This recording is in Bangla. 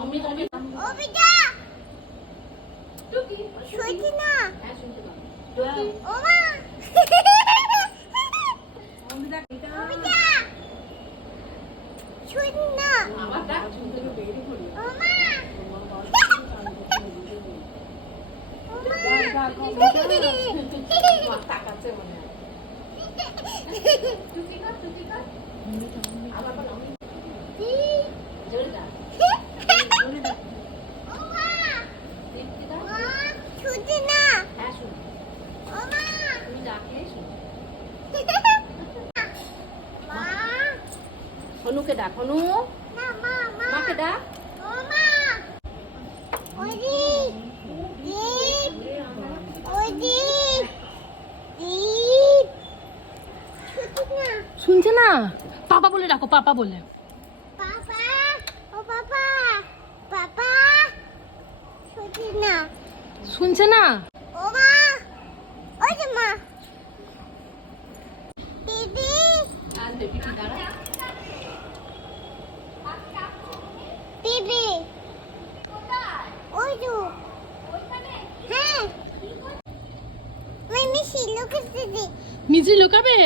আমি আমি ও বিটা টুকি শুনছি না হ্যাঁ শুনছি মনে হয় আবার শুন। না হ্যাঁ হনুকে ডাক হনু। না মা মা। মাকে ডাক। শুনছে না? পাপা বলে ডাকো পাপা বলে পাপা ও পাপা পাপা শুন না শুনছে না? ও মা ওই যে মা। দিদি। দিদি। ওই তো হ্যাঁ। আমি শিলু করতে মিজি লুকাবে?